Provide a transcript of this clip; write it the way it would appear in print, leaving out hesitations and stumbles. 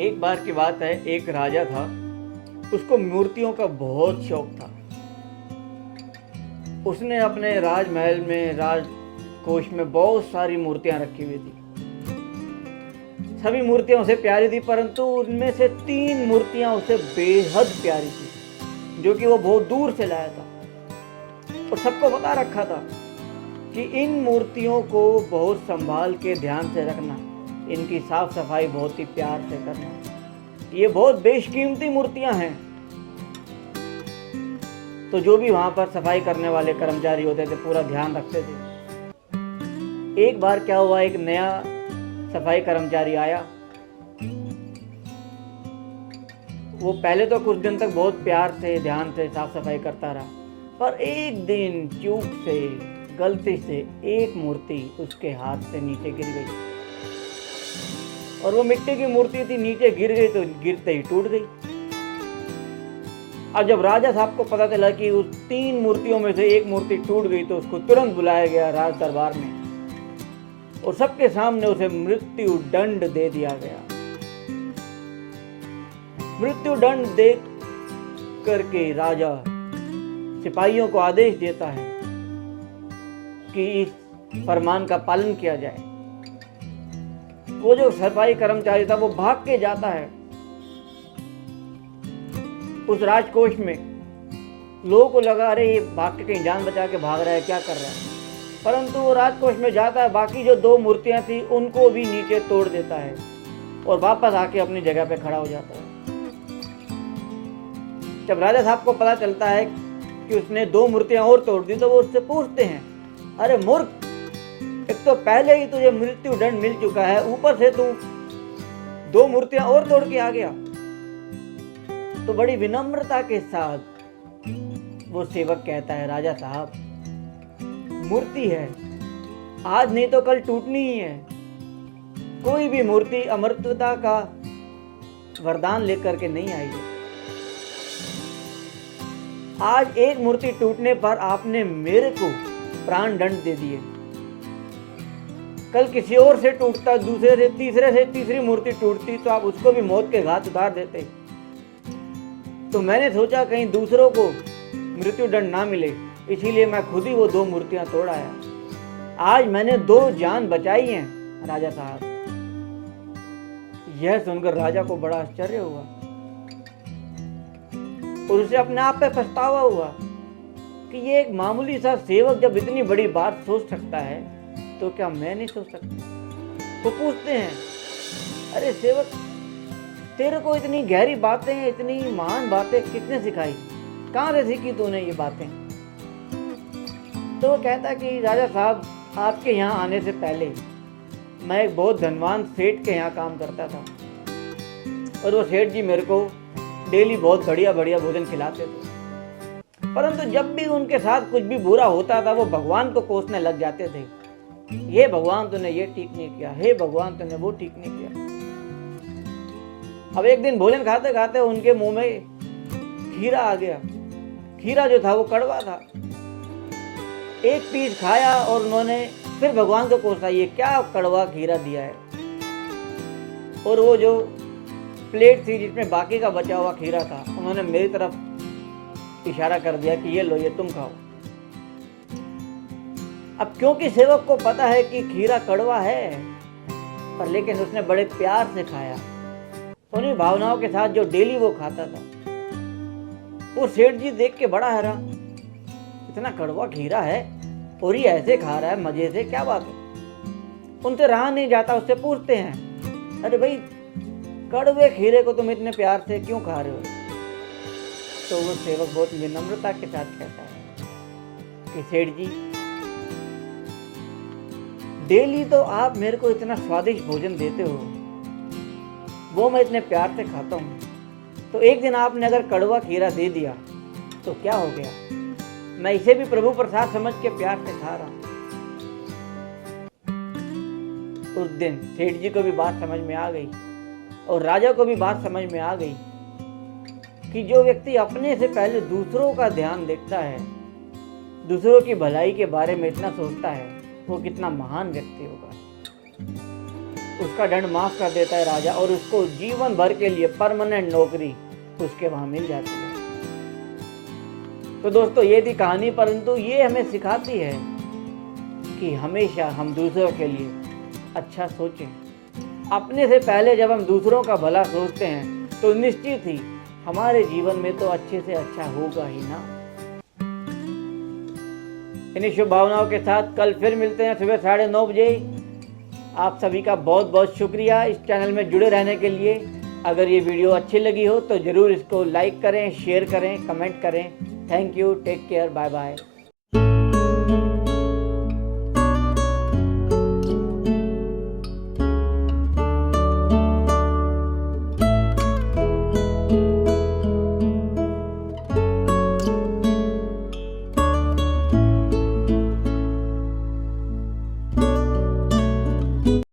एक बार की बात है, एक राजा था। उसको मूर्तियों का बहुत शौक था। उसने अपने राजमहल में, राजकोष में बहुत सारी मूर्तियां रखी हुई थी। सभी मूर्तियां उसे प्यारी थी, परंतु उनमें से 3 मूर्तियां उसे बेहद प्यारी थी, जो कि वो बहुत दूर से लाया था। और सबको बता रखा था कि इन मूर्तियों को बहुत संभाल के ध्यान से रखना, इनकी साफ सफाई बहुत ही प्यार से करना, ये बहुत बेशकीमती मूर्तियां हैं। तो जो भी वहां पर सफाई करने वाले कर्मचारी होते थे पूरा ध्यान रखते थे। एक बार क्या हुआ, एक नया सफाई कर्मचारी आया। वो पहले तो कुछ दिन तक बहुत प्यार से, ध्यान से साफ सफाई करता रहा, पर एक दिन चूक से, गलती से एक मूर्ति उसके हाथ से नीचे गिर गई। और वो मिट्टी की मूर्ति थी, नीचे गिर गई तो गिरते ही टूट गई। अब जब राजा साहब को पता चला कि उस 3 मूर्तियों में से एक मूर्ति टूट गई, तो उसको तुरंत बुलाया गया राज दरबार में और सबके सामने उसे मृत्यु दंड दे दिया गया। मृत्यु दंड दे करके राजा सिपाहियों को आदेश देता है कि इस फरमान का पालन किया जाए। वो जो सफाई कर्मचारी था वो भाग के जाता है उस राजकोष में। लोगों को लगा अरे ये भाग के कहीं जान बचा के भाग रहा है, क्या कर रहा है, परंतु वो राजकोष में जाता है, बाकी जो 2 मूर्तियां थी उनको भी नीचे तोड़ देता है और वापस आके अपनी जगह पे खड़ा हो जाता है। जब राजा साहब को पता चलता है कि उसने 2 मूर्तियां और तोड़ दी, तो वो उससे पूछते हैं, अरे मूर्ख, एक तो पहले ही तुझे मृत्यु दंड मिल चुका है, ऊपर से तू 2 मूर्तियां और तोड़ के आ गया। तो बड़ी विनम्रता के साथ वो सेवक कहता है, राजा साहब, मूर्ति है, आज नहीं तो कल टूटनी ही है। कोई भी मूर्ति अमरत्वता का वरदान लेकर के नहीं आई है। आज एक मूर्ति टूटने पर आपने मेरे को प्राण दंड दे दिए, कल किसी और से टूटता, दूसरे से, तीसरे से तीसरी मूर्ति टूटती तो आप उसको भी मौत के घाट उतार देते। तो मैंने सोचा कहीं दूसरों को मृत्यु दंड ना मिले, इसीलिए मैं खुद ही वो 2 मूर्तियां तोड़ आया। आज मैंने 2 जान बचाई हैं राजा साहब। यह सुनकर राजा को बड़ा आश्चर्य हुआ और उसे अपने आप पे पछतावा हुआ कि ये एक मामूली सा सेवक जब इतनी बड़ी बात सोच सकता है, तो क्या मैं नहीं सोच सकता। तो पूछते हैं, अरे सेवक, तेरे को इतनी गहरी बातें, इतनी महान बातें किसने सिखाई, कहाँ से सीखी तूने ये बातें। तो वो कहता कि राजा साहब, आपके यहाँ आने से पहले मैं एक बहुत धनवान सेठ के यहाँ काम करता था और वो सेठ जी मेरे को डेली बहुत बढ़िया बढ़िया भोजन खिलाते थे, परंतु जब भी उनके साथ कुछ भी बुरा होता था वो भगवान को कोसने लग जाते थे। हे भगवान, तूने ये ठीक नहीं किया, हे भगवान, तूने वो ठीक नहीं किया। अब एक दिन भोजन खाते खाते उनके मुंह में खीरा आ गया। खीरा जो था वो कड़वा था। एक पीस खाया और उन्होंने फिर भगवान को कोसा, ये क्या कड़वा खीरा दिया है। और वो जो प्लेट थी जिसमें बाकी का बचा हुआ खीरा था, उन्होंने मेरी तरफ इशारा कर दिया कि ये लो, ये तुम खाओ। अब क्योंकि सेवक को पता है कि खीरा कड़वा है, पर लेकिन उसने बड़े प्यार से खाया, उन्हीं भावनाओं के साथ जो डेली वो खाता था। वो सेठ जी देख के बड़ा हैरान, इतना कड़वा खीरा है और ये ऐसे खा रहा है मजे से, क्या बात है। उनसे रहा नहीं जाता, उससे पूछते हैं, अरे भाई, कड़वे खीरे को तुम इतने प्यार से क्यों खा रहे हो। तो वो सेवक बहुत विनम्रता के साथ कहता है कि सेठ जी, डेली तो आप मेरे को इतना स्वादिष्ट भोजन देते हो, वो मैं इतने प्यार से खाता हूँ, तो एक दिन आपने अगर कड़वा खीरा दे दिया तो क्या हो गया। मैं इसे भी प्रभु प्रसाद समझ के प्यार से खा रहा हूँ। उस दिन सेठ जी को भी बात समझ में आ गई और राजा को भी बात समझ में आ गई कि जो व्यक्ति अपने से पहले दूसरों का ध्यान देखता है, दूसरों की भलाई के बारे में इतना सोचता है, वो कितना महान व्यक्ति होगा। उसका दंड माफ कर देता है राजा और उसको जीवन भर के लिए परमानेंट नौकरी उसके वहां मिल जाती है। तो दोस्तों ये थी कहानी, परंतु ये हमें सिखाती है कि हमेशा हम दूसरों के लिए अच्छा सोचें। अपने से पहले जब हम दूसरों का भला सोचते हैं तो निश्चित ही हमारे जीवन में तो अच्छे से अच्छा होगा ही ना। इन्हीं शुभ भावनाओं के साथ कल फिर मिलते हैं सुबह 9:30 बजे। आप सभी का बहुत बहुत शुक्रिया इस चैनल में जुड़े रहने के लिए। अगर ये वीडियो अच्छी लगी हो तो ज़रूर इसको लाइक करें, शेयर करें, कमेंट करें। Thank you, take care, bye bye.